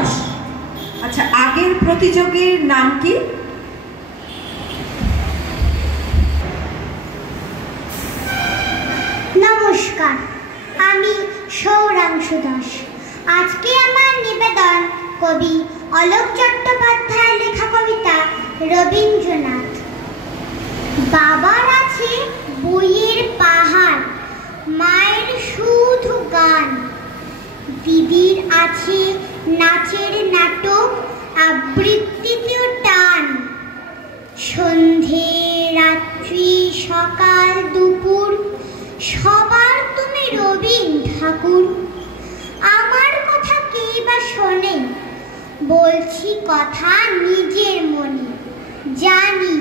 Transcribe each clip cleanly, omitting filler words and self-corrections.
দাস। আচ্ছা, আগের প্রতিযোগীর নাম কি? নমস্কার, আমি সৌরাংশু দাস। আজকে আমার নিবেদন কবি অলোক চট্টোপাধ্যায়ের লেখা কবিতা রবীন্দ্রনাথ। বাবার আছে বইয়ের পাহাড়, মায়ের শুধু গান, দিদির আছে নাচের নাটক, আবৃত্তিতেও টান। সন্ধে রাত্রি সকাল দুপুর সবার তুমি রবীন ঠাকুর। আমার কথা কে বা শোনে, বলছি কথা নিজের মনে। জানি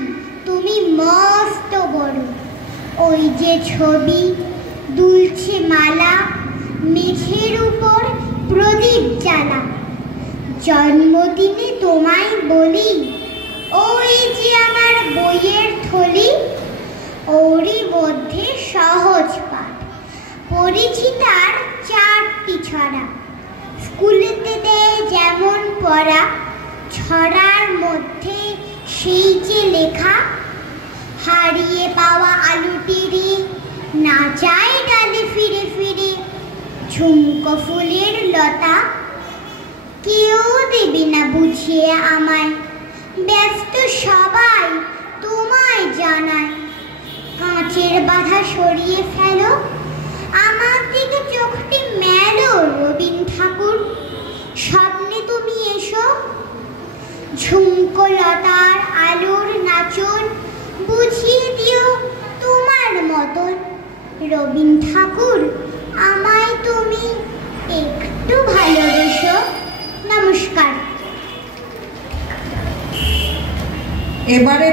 তুমি মস্ত বড়, ওই যে ছবি দুলছে মালা, মেঝের উপর প্রদীপ জ্বালা। জন্মদিনে তোমায় বলি, ওই যে আমার বইয়ের থলি, ওরই মধ্যে সহজ পাঠ পড়েছি তার 4টি ছড়া। স্কুলেতে দেয় যেমন পড়া, ছড়ার মধ্যে সেই যে লেখা। হারিয়ে পাওয়া আলুটিরি না যায় ডালে ফিরে ফিরে, ঝুমকো ফুলের লতা। কেউ দেবে না বুঝিয়ে আমায়, ব্যস্ত সবাই তোমায় জানায়। কাঁচের বাধা সরিয়ে ফেলো, আমার দিকে চোখটি মেলো রবীন ঠাকুর। স্বপ্নে তুমি এসো, ঝুমকো লতার আলোর নাচন বুঝিয়ে দিও তোমার মতন। রবীন ঠাকুর, আমায় তুমি একটু ভালোবেসো। নমস্কার। এবারে